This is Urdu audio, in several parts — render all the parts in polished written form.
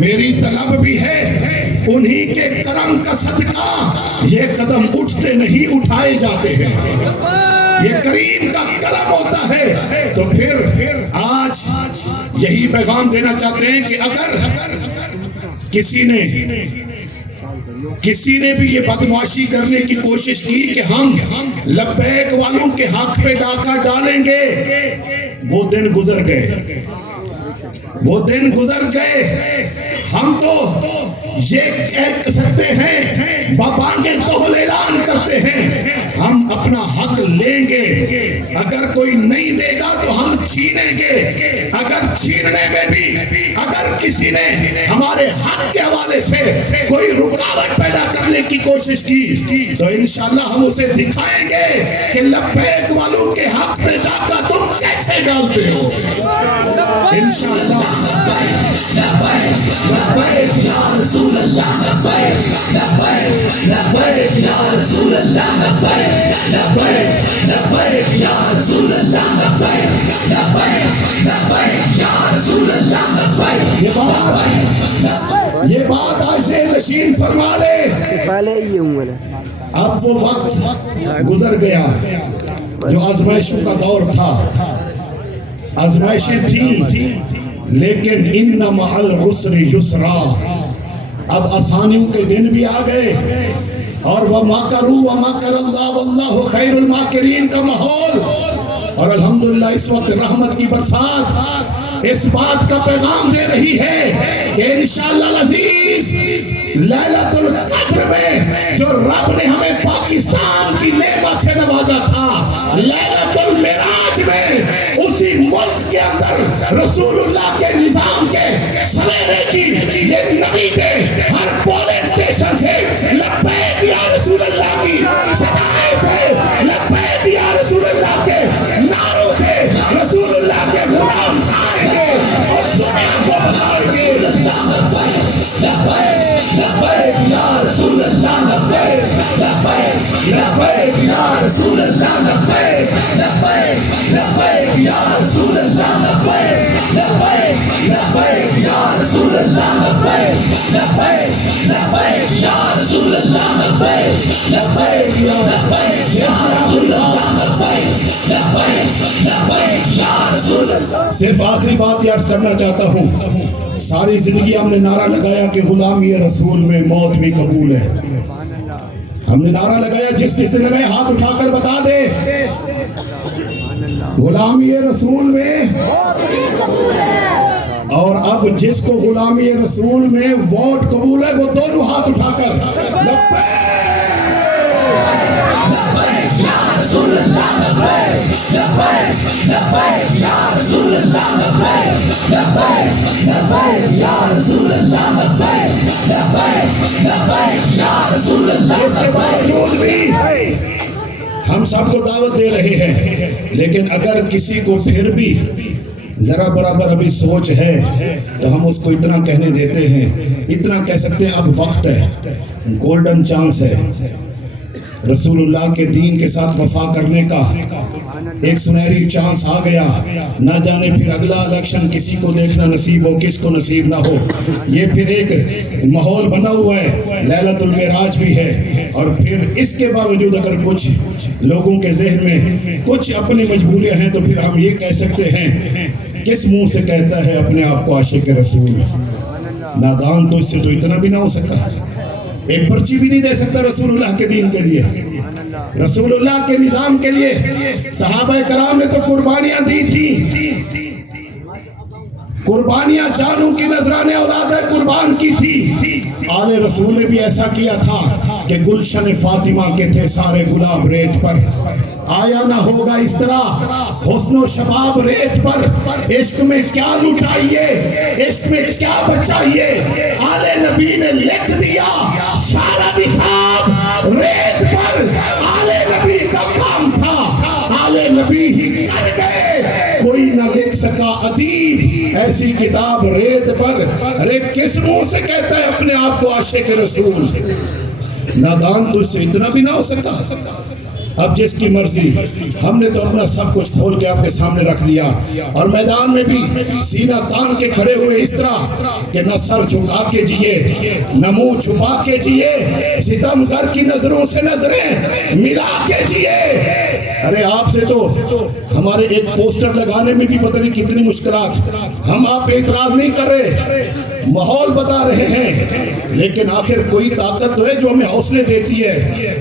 میری طلب بھی ہے انہی کے کرم کا صدقہ، یہ قدم اٹھتے نہیں اٹھائے جاتے ہیں، یہ کریم کا کرم ہوتا ہے۔ تو پھر آج یہی پیغام دینا چاہتے ہیں کہ اگر کسی نے بھی یہ بدمعاشی کرنے کی کوشش کی کہ ہم لبیک والوں کے حق پہ ڈاکہ ڈالیں گے، وہ دن گزر گئے، وہ دن گزر گئے۔ ہم تو یہ کہہ سکتے ہیں، بابانگے توہل اعلان کرتے ہیں، ہم اپنا حق لیں گے، اگر کوئی نہیں دے گا تو ہم چھینیں گے، اگر چھیننے میں بھی اگر کسی نے ہمارے حق کے حوالے سے کوئی رکاوٹ پیدا کرنے کی کوشش کی تو انشاءاللہ ہم اسے دکھائیں گے کہ لبیک والوں کے حق پہ ڈاکہ تم کیسے ڈالتے ہو۔ انشاءاللہ لبیک یا رسول اللہ، لبیک لبیک لبیک یا رسول اللہ، لبیک لبیک لبیک یا رسول اللہ، لبیک لبیک لبیک یا رسول اللہ، لبیک۔ یہ بات عائشہ نشین فرما لے، پہلے یہ ہوں گے۔ اب وہ وقت گزر گیا جو آزمائشوں کا دور تھا، آزمائشیں تھیں لیکن ان مع العسر یسرا، اب آسانیوں کے دن بھی آ گئے، اور وَمَكَرُوا وَمَكَرَ اللَّهُ وَاللَّهُ خَيْرُ الْمَاكِرِينَ کا ماحول، اور الحمدللہ اس وقت رحمت کی برسات اس بات کا پیغام دے رہی ہے کہ انشاءاللہ العزیز لیلۃ القدر میں جو رب نے ہمیں پاکستان کی نعمت سے نوازا تھا، لیلۃ المعراج میں اسی ملک کے اندر رسول اللہ کے نظام کے سلیرے کی یہ نویدیں ہر پولیس اسٹیشن سے لبیک یا رسول اللہ کی صدائیں سے، لبیک یا رسول اللہ کے نعروں سے رسول اللہ کے غلام آئیں گے اور دنیا کو بتائیں گے۔ لبیک لبیک یا رسول اللہ، لبیک لبیک لبیک یا رسول اللہ، لبیک لبیک لبیک یا رسول اللہ، لبیک لبیک لبیک یا رسول اللہ، لبیک لبیک لبیک یا رسول اللہ، لبیک لبیک لبیک یا رسول اللہ، لبیک لبیک لبیک یا رسول اللہ۔ صرف آخری بات یہ عرض کرنا چاہتا ہوں، ساری زندگی ہم نے نعرہ لگایا کہ غلامی رسول میں موت بھی قبول ہے، ہم نے نعرہ لگایا، جس نے لگایا ہاتھ اٹھا کر بتا دے، غلامی رسول میں، اور اب جس کو غلامی رسول میں ووٹ قبول ہے وہ دونوں ہاتھ اٹھا کر لبیک یا رسول اللہ، لبیک لبیک لبیک یا رسول اللہ، لبیک لبیک لبیک یا رسول اللہ، لبیک لبیک لبیک یا رسول اللہ۔ اس کے باوجود بھی ہم سب کو دعوت دے رہے ہیں، لیکن اگر کسی کو پھر بھی ذرا برابر ابھی سوچ ہے تو ہم اس کو اتنا کہنے دیتے ہیں، اتنا کہہ سکتے ہیں اب وقت ہے، گولڈن چانس ہے رسول اللہ کے دین کے ساتھ وفا کرنے کا، ایک سنہری چانس آ گیا، نہ جانے پھر اگلا الیکشن کسی کو دیکھنا نصیب ہو کس کو نصیب نہ ہو، یہ پھر ایک ماحول بنا ہوا ہے، لیلۃ المعراج بھی ہے، اور پھر اس کے باوجود اگر کچھ لوگوں کے ذہن میں کچھ اپنی مجبوریاں ہیں تو پھر ہم یہ کہہ سکتے ہیں، کس منہ سے کہتا ہے اپنے آپ کو عاشق رسول؟ نادان تو اس سے تو اتنا بھی نہ ہو سکا، ایک پرچی بھی نہیں دے سکتا رسول اللہ کے دین کے لیے، رسول اللہ کے نظام کے لیے۔ صحابہ کرام نے تو قربانیاں دی تھی، قربانیاں جانوں کی نذرانے اولاد قربان کی تھی، آل رسول نے بھی ایسا کیا تھا کہ گلشن فاطمہ کے تھے سارے گلاب ریت پر، آیا نہ ہوگا اس طرح حسن و شباب ریت پر، عشق میں کیا لٹائیے، عشق میں کیا بچائیے، آل نبی نے لکھ دیا سارا نصاب ریت پر، آل نبی کا کام تھا، آل نبی ہی کر گئے، کوئی نہ لکھ سکا ادیب ایسی کتاب ریت پر۔ ارے کس منہ سے کہتا ہے اپنے آپ کو عاشق رسول؟ نادان تو اس سے اتنا بھی نہ ہو سکا۔ اب جس کی مرضی. ہم نے تو اپنا سب کچھ کھول کے آپ کے سامنے رکھ دیا اور میدان میں بھی سینہ تان کے کھڑے ہوئے اس طرح کہ نہ سر جھکا کے جیے نہ منہ چھپا کے جیے, ستمگر کی نظروں سے نظریں ملا کے جیے. ارے آپ سے تو ہمارے ایک پوسٹر لگانے میں بھی پتہ نہیں کتنی مشکلات. ہم آپ پہ اعتراض نہیں کر رہے, ماحول بتا رہے ہیں, لیکن آخر کوئی طاقت تو ہے جو ہمیں حوصلے دیتی ہے.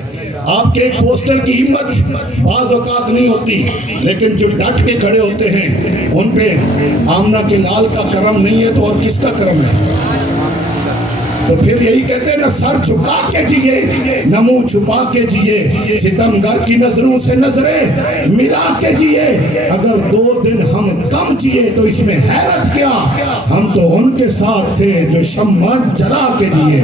آپ کے ایک پوسٹر کی ہمت بعض اوقات نہیں ہوتی, لیکن جو ڈٹ کے کھڑے ہوتے ہیں ان پہ آمنہ کے لال کا کرم نہیں ہے تو اور کس کا کرم ہے؟ تو پھر یہی کہتے ہیں نہ سر جھکا کے جیے نہ منہ چھپا کے جیے, ستمگر کی نظروں سے نظریں ملا کے جیے. اگر 2 دن ہم کم جیے تو اس میں حیرت کیا, ہم تو ان کے ساتھ تھے جو شمع جلا کے جیے.